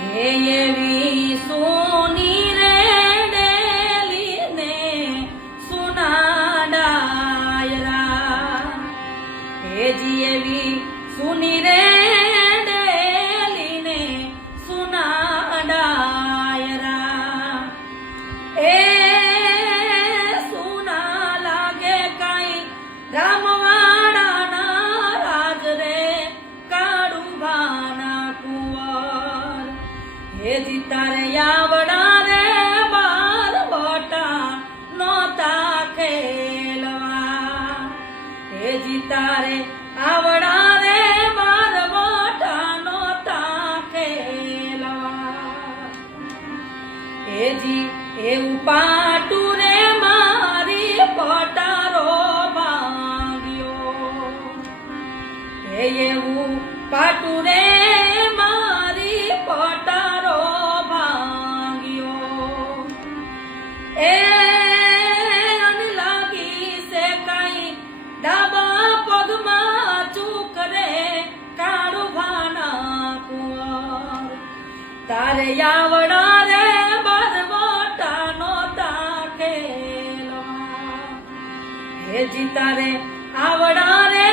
હે એવી સોની રે ડેલીને સુના ડાયરા, હેજી એવી સુની રે ડેલીને સુના ડાયરા, એ સુના લાગે કઈ રામવાડાના રાજ રે કાળુભાના કુંવર, હેજી તારે આવડા રે બાર બોટા નોતા ખેલવા, હેજી તારે આવડા રે બાર બોટા નોતા ખેલવા, હેજી એવું પાટું રે મારી પટારો ભાંગ્યો, હે એવું પાટું રે મારી પટારો ભાંગ્યો, એ લાગી છે કઈ ડાબા પગમાં ચૂક રે કાળુભાના કુંવર, તારે આવડા રે બરવટા નોતા ખેલવા, હેજી તારે આવડા રે